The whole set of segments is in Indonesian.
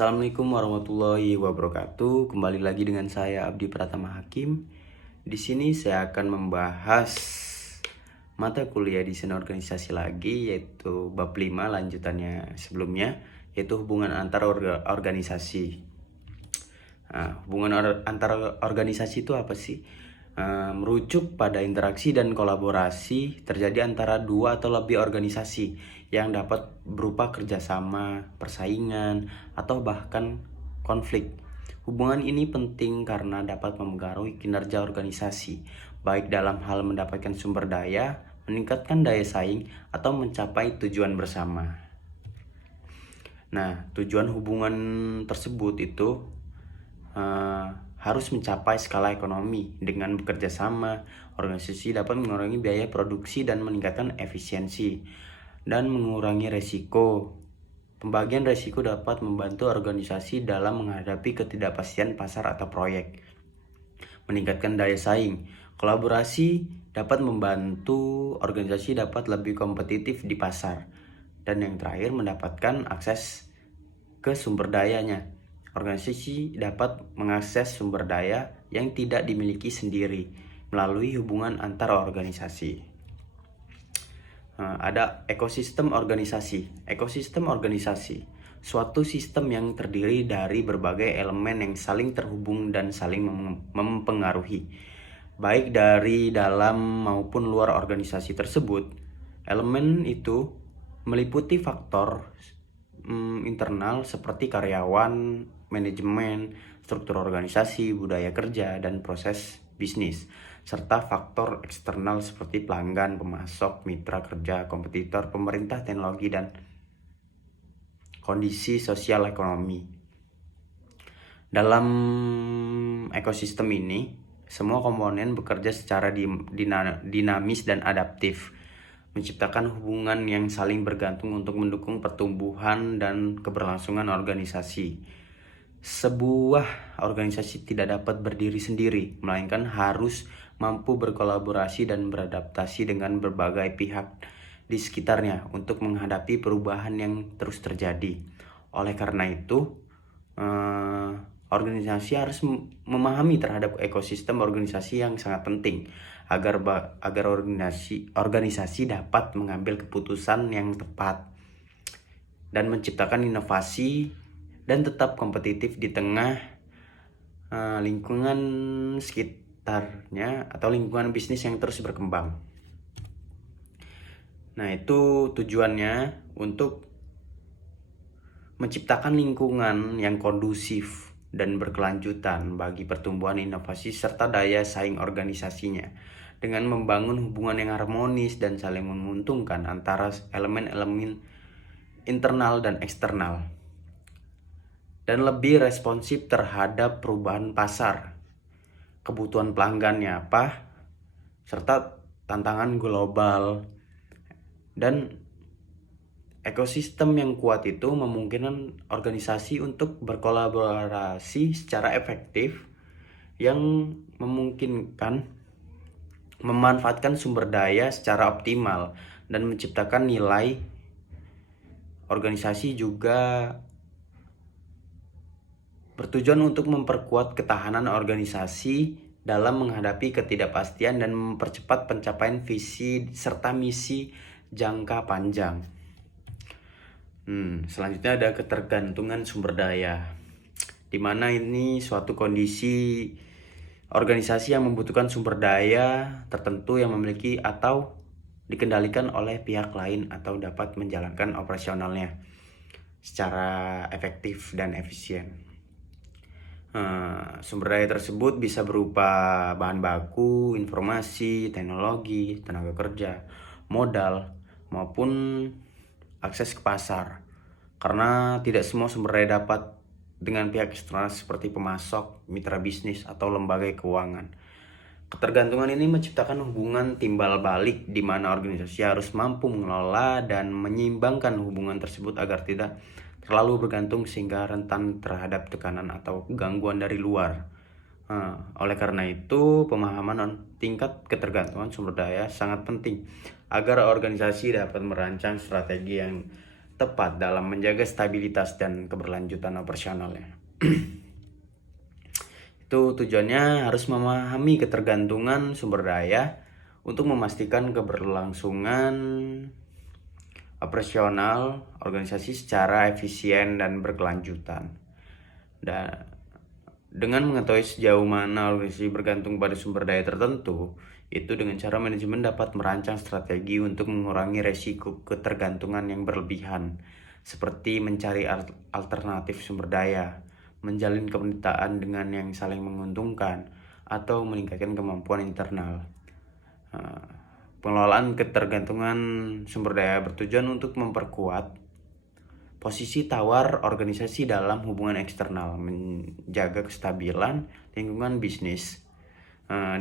Assalamualaikum warahmatullahi wabarakatuh. Kembali lagi dengan saya Abdi Pratama Hakim. Di sini saya akan membahas mata kuliah desain organisasi lagi, yaitu bab 5 lanjutannya sebelumnya, yaitu hubungan antar organisasi. Nah, hubungan antar organisasi itu apa sih? Merujuk pada interaksi dan kolaborasi terjadi antara dua atau lebih organisasi yang dapat berupa kerjasama, persaingan, atau bahkan konflik. Hubungan ini penting karena dapat mempengaruhi kinerja organisasi, baik dalam hal mendapatkan sumber daya, meningkatkan daya saing, atau mencapai tujuan bersama. Nah, tujuan hubungan tersebut itu harus mencapai skala ekonomi. Dengan bekerja sama, organisasi dapat mengurangi biaya produksi dan meningkatkan efisiensi dan mengurangi resiko. Pembagian resiko dapat membantu organisasi dalam menghadapi ketidakpastian pasar atau proyek. Meningkatkan daya saing. Kolaborasi dapat membantu organisasi dapat lebih kompetitif di pasar. Dan yang terakhir, mendapatkan akses ke sumber dayanya. Organisasi dapat mengakses sumber daya yang tidak dimiliki sendiri melalui hubungan antar organisasi. Ada ekosistem organisasi. Ekosistem organisasi, suatu sistem yang terdiri dari berbagai elemen yang saling terhubung dan saling mempengaruhi, baik dari dalam maupun luar organisasi tersebut. Elemen itu meliputi faktor internal seperti karyawan, manajemen, struktur organisasi, budaya kerja, dan proses bisnis, serta faktor eksternal seperti pelanggan, pemasok, mitra kerja, kompetitor, pemerintah, teknologi, dan kondisi sosial ekonomi. Dalam ekosistem ini, semua komponen bekerja secara dinamis dan adaptif, menciptakan hubungan yang saling bergantung untuk mendukung pertumbuhan dan keberlangsungan organisasi. Sebuah organisasi tidak dapat berdiri sendiri, melainkan harus mampu berkolaborasi dan beradaptasi dengan berbagai pihak di sekitarnya untuk menghadapi perubahan yang terus terjadi. Oleh karena itu, organisasi harus memahami terhadap ekosistem organisasi yang sangat penting agar organisasi dapat mengambil keputusan yang tepat dan menciptakan inovasi dan tetap kompetitif di tengah lingkungan sekitarnya atau lingkungan bisnis yang terus berkembang. Nah, itu tujuannya untuk menciptakan lingkungan yang kondusif dan berkelanjutan bagi pertumbuhan inovasi serta daya saing organisasinya, dengan membangun hubungan yang harmonis dan saling menguntungkan antara elemen-elemen internal dan eksternal, dan lebih responsif terhadap perubahan pasar, kebutuhan pelanggannya apa, serta tantangan global. Dan ekosistem yang kuat itu memungkinkan organisasi untuk berkolaborasi secara efektif, yang memungkinkan memanfaatkan sumber daya secara optimal dan menciptakan nilai. Organisasi juga bertujuan untuk memperkuat ketahanan organisasi dalam menghadapi ketidakpastian dan mempercepat pencapaian visi serta misi jangka panjang. Selanjutnya ada ketergantungan sumber daya, di mana ini suatu kondisi organisasi yang membutuhkan sumber daya tertentu yang memiliki atau dikendalikan oleh pihak lain atau dapat menjalankan operasionalnya secara efektif dan efisien. Sumber daya tersebut bisa berupa bahan baku, informasi, teknologi, tenaga kerja, modal, maupun akses ke pasar. Karena tidak semua sumber daya dapat dengan pihak eksternal seperti pemasok, mitra bisnis, atau lembaga keuangan. Ketergantungan ini menciptakan hubungan timbal balik di mana organisasi harus mampu mengelola dan menyeimbangkan hubungan tersebut agar tidak terlalu bergantung sehingga rentan terhadap tekanan atau gangguan dari luar. Oleh karena itu, pemahaman tingkat ketergantungan sumber daya sangat penting agar organisasi dapat merancang strategi yang tepat dalam menjaga stabilitas dan keberlanjutan operasionalnya. Itu tujuannya harus memahami ketergantungan sumber daya untuk memastikan keberlangsungan operasional organisasi secara efisien dan berkelanjutan. Dan dengan mengetahui sejauh mana organisasi bergantung pada sumber daya tertentu, itu dengan cara manajemen dapat merancang strategi untuk mengurangi resiko ketergantungan yang berlebihan, seperti mencari alternatif sumber daya, menjalin kemitraan dengan yang saling menguntungkan, atau meningkatkan kemampuan internal. Pengelolaan ketergantungan sumber daya bertujuan untuk memperkuat posisi tawar organisasi dalam hubungan eksternal, menjaga kestabilan lingkungan bisnis.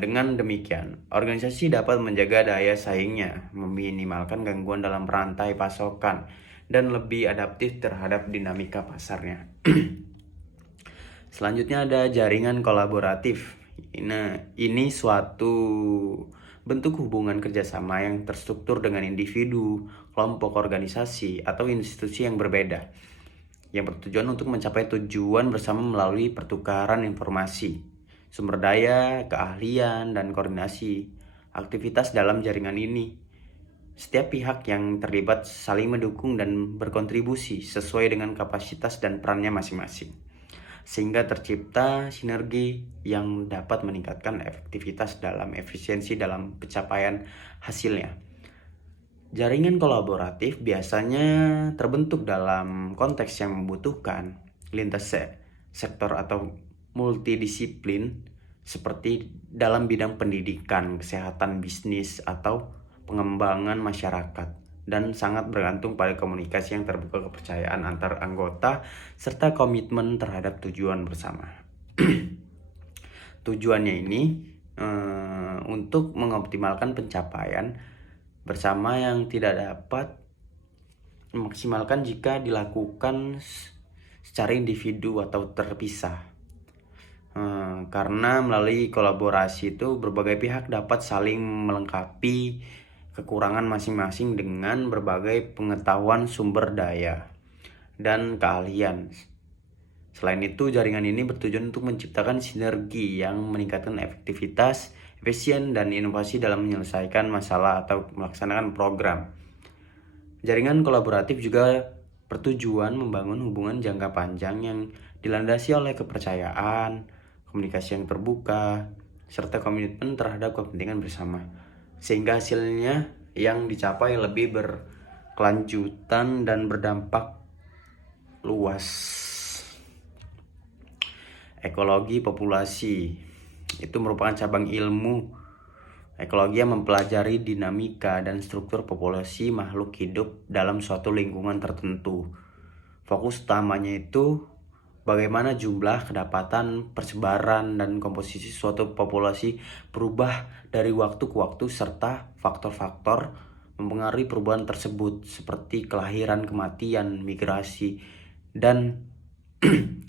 Dengan demikian, organisasi dapat menjaga daya saingnya, meminimalkan gangguan dalam rantai pasokan, dan lebih adaptif terhadap dinamika pasarnya. Selanjutnya ada jaringan kolaboratif. Ini suatu bentuk hubungan kerjasama yang terstruktur dengan individu, kelompok organisasi, atau institusi yang berbeda, yang bertujuan untuk mencapai tujuan bersama melalui pertukaran informasi, sumber daya, keahlian, dan koordinasi aktivitas dalam jaringan ini. Setiap pihak yang terlibat saling mendukung dan berkontribusi sesuai dengan kapasitas dan perannya masing-masing, sehingga tercipta sinergi yang dapat meningkatkan efektivitas dalam efisiensi dalam pencapaian hasilnya. Jaringan kolaboratif biasanya terbentuk dalam konteks yang membutuhkan lintas sektor atau multidisiplin, seperti dalam bidang pendidikan, kesehatan, bisnis, atau pengembangan masyarakat, dan sangat bergantung pada komunikasi yang terbuka, kepercayaan antar anggota, serta komitmen terhadap tujuan bersama. Tujuannya ini untuk mengoptimalkan pencapaian bersama yang tidak dapat memaksimalkan jika dilakukan secara individu atau terpisah. Karena melalui kolaborasi itu berbagai pihak dapat saling melengkapi kekurangan masing-masing dengan berbagai pengetahuan, sumber daya, dan keahlian. Selain itu, jaringan ini bertujuan untuk menciptakan sinergi yang meningkatkan efektivitas, efisien, dan inovasi dalam menyelesaikan masalah atau melaksanakan program. Jaringan kolaboratif juga bertujuan membangun hubungan jangka panjang yang dilandasi oleh kepercayaan, komunikasi yang terbuka, serta komitmen terhadap kepentingan bersama, sehingga hasilnya yang dicapai lebih berkelanjutan dan berdampak luas. Ekologi populasi itu merupakan cabang ilmu ekologi yang mempelajari dinamika dan struktur populasi makhluk hidup dalam suatu lingkungan tertentu. Fokus utamanya itu bagaimana jumlah, kedapatan, persebaran, dan komposisi suatu populasi berubah dari waktu ke waktu, serta faktor-faktor mempengaruhi perubahan tersebut seperti kelahiran, kematian, migrasi, dan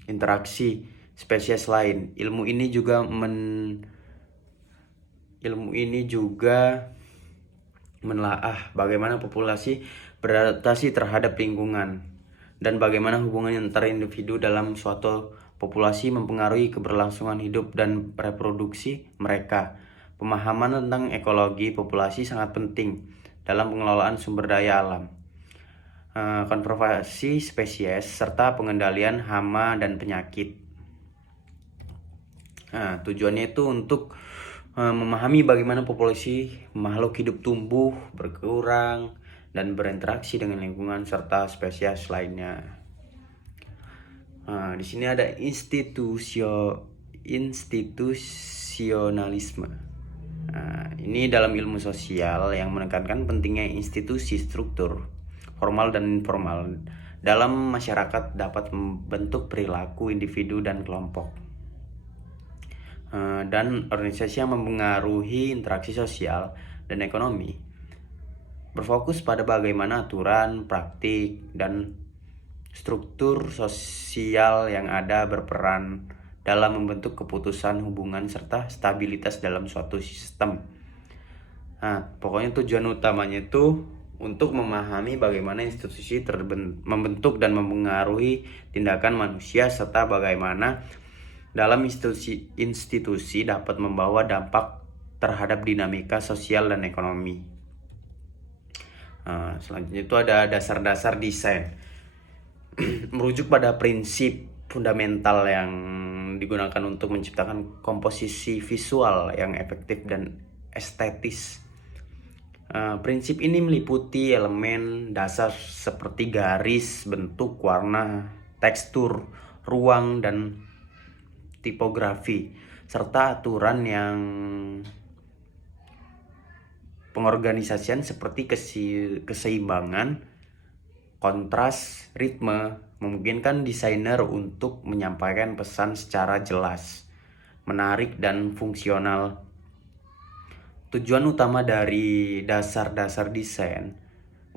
interaksi spesies lain. Ilmu ini juga menelaah bagaimana populasi beradaptasi terhadap lingkungan, dan bagaimana hubungan antar individu dalam suatu populasi mempengaruhi keberlangsungan hidup dan reproduksi mereka. Pemahaman tentang ekologi populasi sangat penting dalam pengelolaan sumber daya alam, konservasi spesies, serta pengendalian hama dan penyakit. Tujuannya itu untuk memahami bagaimana populasi makhluk hidup tumbuh, berkurang, dan berinteraksi dengan lingkungan serta spesies lainnya. Di sini ada institusionalisme. Ini dalam ilmu sosial yang menekankan pentingnya institusi, struktur formal dan informal dalam masyarakat dapat membentuk perilaku individu dan kelompok, dan organisasi yang mempengaruhi interaksi sosial dan ekonomi. Berfokus pada bagaimana aturan, praktik, dan struktur sosial yang ada berperan dalam membentuk keputusan, hubungan, serta stabilitas dalam suatu sistem. Pokoknya tujuan utamanya itu untuk memahami bagaimana institusi membentuk dan mempengaruhi tindakan manusia, serta bagaimana dalam institusi dapat membawa dampak terhadap dinamika sosial dan ekonomi. Selanjutnya itu ada dasar-dasar desain. Merujuk pada prinsip fundamental yang digunakan untuk menciptakan komposisi visual yang efektif dan estetis. Prinsip ini meliputi elemen dasar seperti garis, bentuk, warna, tekstur, ruang, dan tipografi, serta aturan yang pengorganisasian seperti keseimbangan, kontras, ritme, memungkinkan desainer untuk menyampaikan pesan secara jelas, menarik, dan fungsional. Tujuan utama dari dasar-dasar desain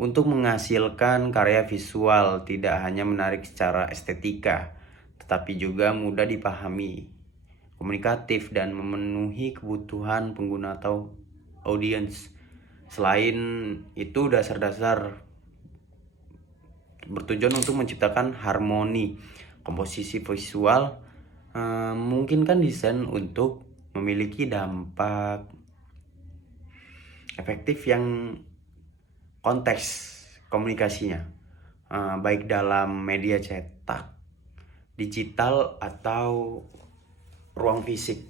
untuk menghasilkan karya visual tidak hanya menarik secara estetika, tetapi juga mudah dipahami, komunikatif, dan memenuhi kebutuhan pengguna atau audiens. Selain itu, dasar-dasar bertujuan untuk menciptakan harmoni komposisi visual, memungkinkan desain untuk memiliki dampak efektif yang konteks komunikasinya, baik dalam media cetak, digital, atau ruang fisik.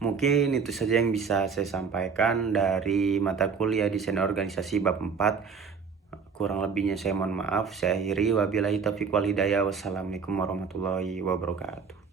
Mungkin itu saja yang bisa saya sampaikan dari mata kuliah desain organisasi bab 4. Kurang lebihnya saya mohon maaf. Saya akhiri, wabillahi taufiq wal hidayah. Wassalamualaikum warahmatullahi wabarakatuh.